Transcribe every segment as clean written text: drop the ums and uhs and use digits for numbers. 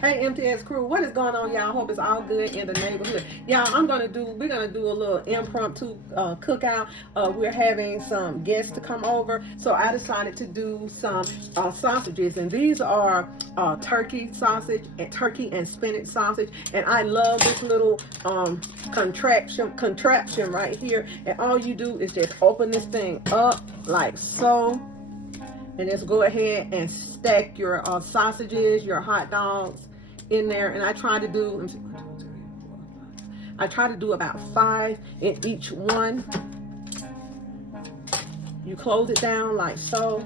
Hey MTS crew, what is going on, y'all? Hope it's all good in the neighborhood. Y'all, we're gonna do a little impromptu cookout. We're having some guests to come over, so I decided to do some sausages, and these are turkey sausage and turkey and spinach sausage. And I love this little contraption right here. And all you do is just open this thing up like so, and just go ahead and stack your sausages, your hot dogs in there. And I try to do about 5 in each one. You close it down like so,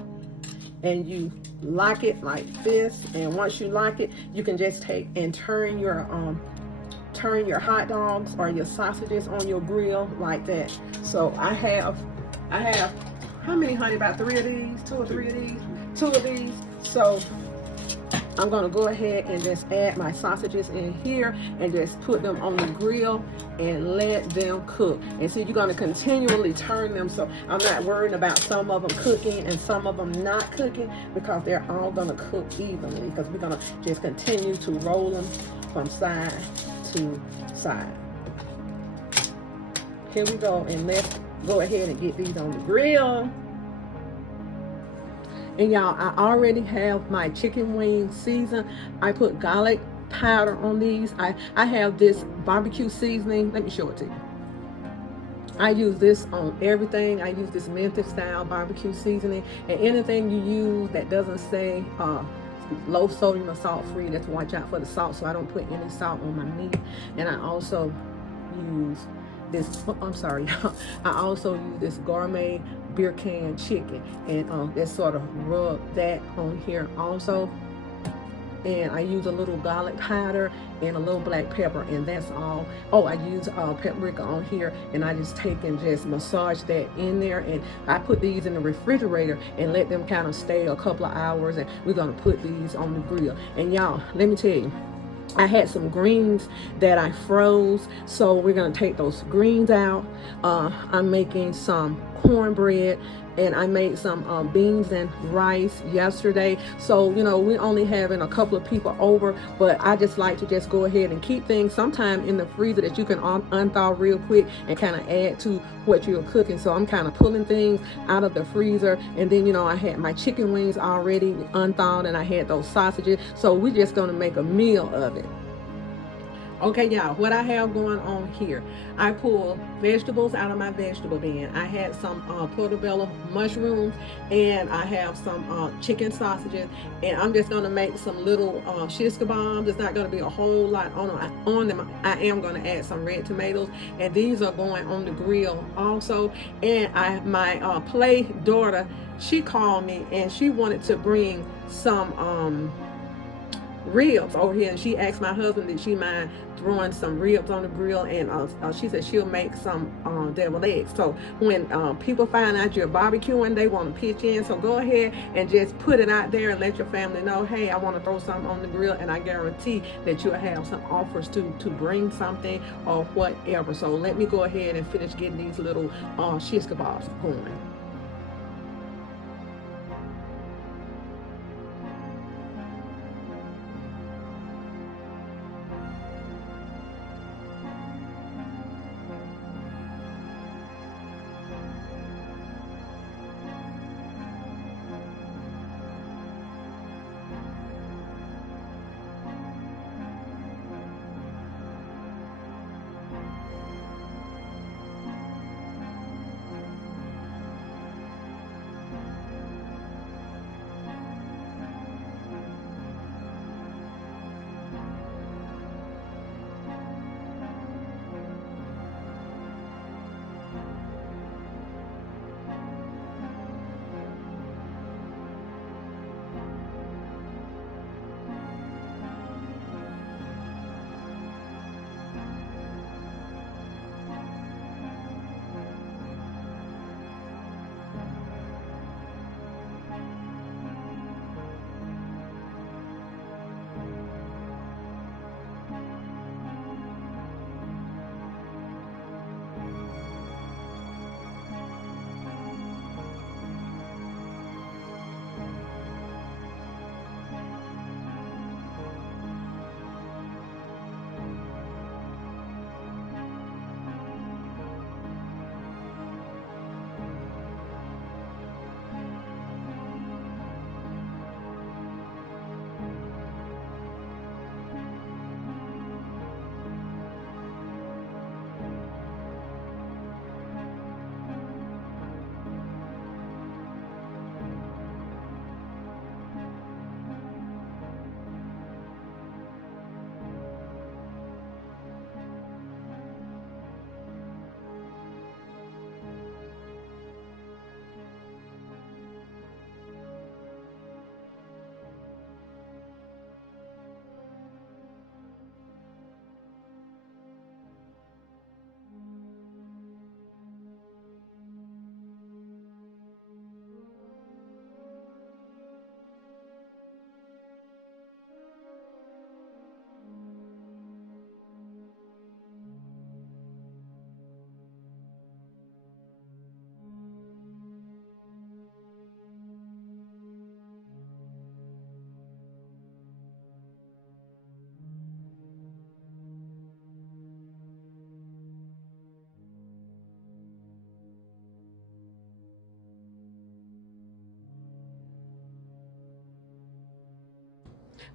and you lock it like this. And once you lock it, you can just take and turn your hot dogs or your sausages on your grill like that. So I have how many, honey? About 3 of these, 2 or 3 of these, 2 of these. So I'm gonna go ahead and just add my sausages in here and just put them on the grill and let them cook. And so you're gonna continually turn them, so I'm not worrying about some of them cooking and some of them not cooking, because they're all gonna cook evenly, because we're gonna just continue to roll them from side to side. Here we go, and let's go ahead and get these on the grill. And y'all, I already have my chicken wings seasoned. I put garlic powder on these. I have this barbecue seasoning. Let me show it to you. I use this on everything. I use this Memphis style barbecue seasoning. And anything you use that doesn't say low sodium or salt free, let's watch out for the salt, so I don't put any salt on my meat. And I also use this, I'm sorry, I also use this gourmet beer can chicken, and just sort of rub that on here also. And I use a little garlic powder and a little black pepper, and that's all. Oh, I use paprika on here, and I just take and just massage that in there. And I put these in the refrigerator and let them kind of stay a couple of hours, and we're gonna put these on the grill. And y'all, let me tell you, I had some greens that I froze, so we're gonna take those greens out. I'm making some cornbread, and I made some beans and rice yesterday. So we're only having a couple of people over, but I just like to just go ahead and keep things sometime in the freezer that you can unthaw real quick and kind of add to what you're cooking. So I'm kind of pulling things out of the freezer, and then I had my chicken wings already unthawed, and I had those sausages. So we're just gonna make a meal of it. Okay, y'all, what I have going on here, I pulled vegetables out of my vegetable bin. I had some portobello mushrooms, and I have some chicken sausages, and I'm just going to make some little shish kebabs. It's not going to be a whole lot on them. I am going to add some red tomatoes, and these are going on the grill also. And my play daughter, she called me, and she wanted to bring some ribs over here, and she asked my husband did she mind throwing some ribs on the grill, and she said she'll make some deviled eggs. So when people find out you're barbecuing, they want to pitch in. So go ahead and just put it out there and let your family know, hey, I want to throw something on the grill, and I guarantee that you'll have some offers to bring something or whatever. So let me go ahead and finish getting these little shish kebabs going.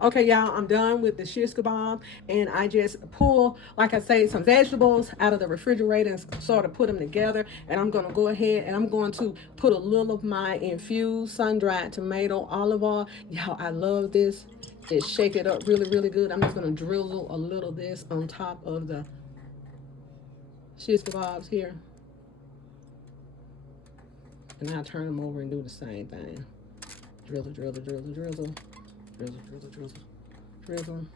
Okay, y'all, I'm done with the shish kebab, and I just pull, like I say, some vegetables out of the refrigerator and sort of put them together. And I'm gonna go ahead and I'm going to put a little of my infused sun-dried tomato olive oil. Y'all, I love this. Just shake it up really, really good. I'm just gonna drizzle a little of this on top of the shish kebabs here, and I'll turn them over and do the same thing. Drizzle, drizzle, drizzle, drizzle, drizzle, drizzle, drizzle, drizzle.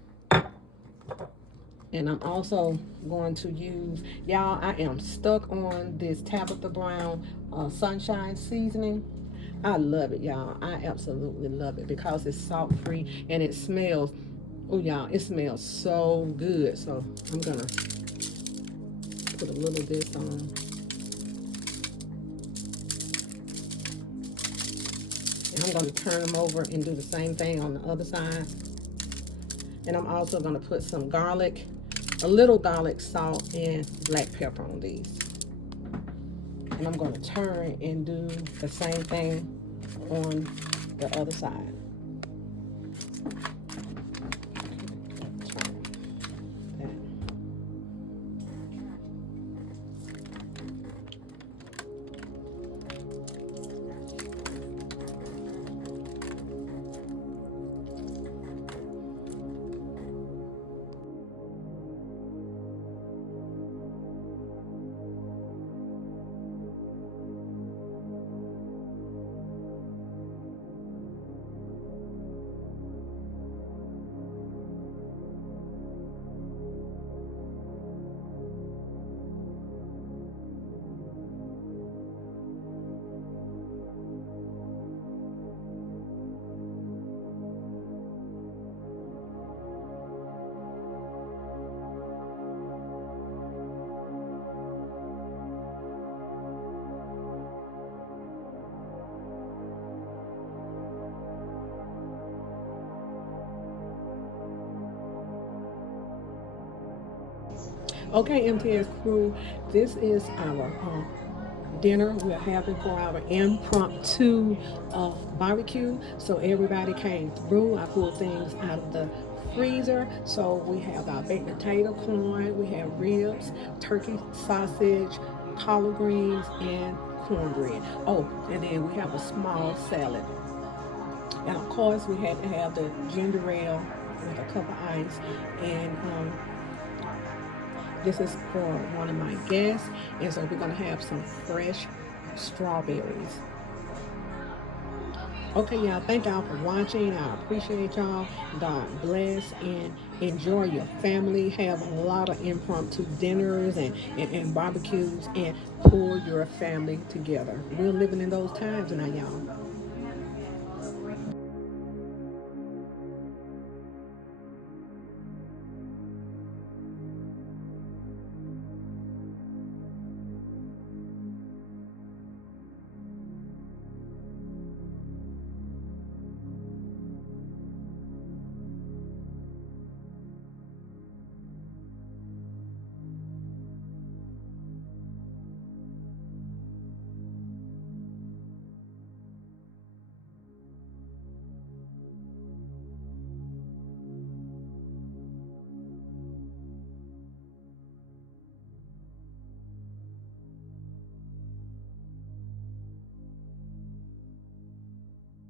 And I'm also going to use, y'all, I am stuck on this Tabitha Brown sunshine seasoning. I love it, y'all. I absolutely love it because it's salt free and it smells, oh y'all, it smells so good. So I'm gonna put a little of this on, and I'm gonna turn them over and do the same thing on the other side. And I'm also gonna put some garlic, a little garlic, salt, and black pepper on these. And I'm going to turn and do the same thing on the other side. Okay, MTS crew, this is our dinner we're having for our impromptu barbecue. So everybody came through. I pulled things out of the freezer. So we have our baked potato corn, we have ribs, turkey sausage, collard greens, and cornbread. Oh, and then we have a small salad. And of course, we had to have the ginger ale with a cup of ice. And this is for one of my guests. And so we're going to have some fresh strawberries. Okay, y'all, thank y'all for watching. I appreciate y'all. God bless and enjoy your family. Have a lot of impromptu dinners and barbecues and pull your family together. We're living in those times now, y'all.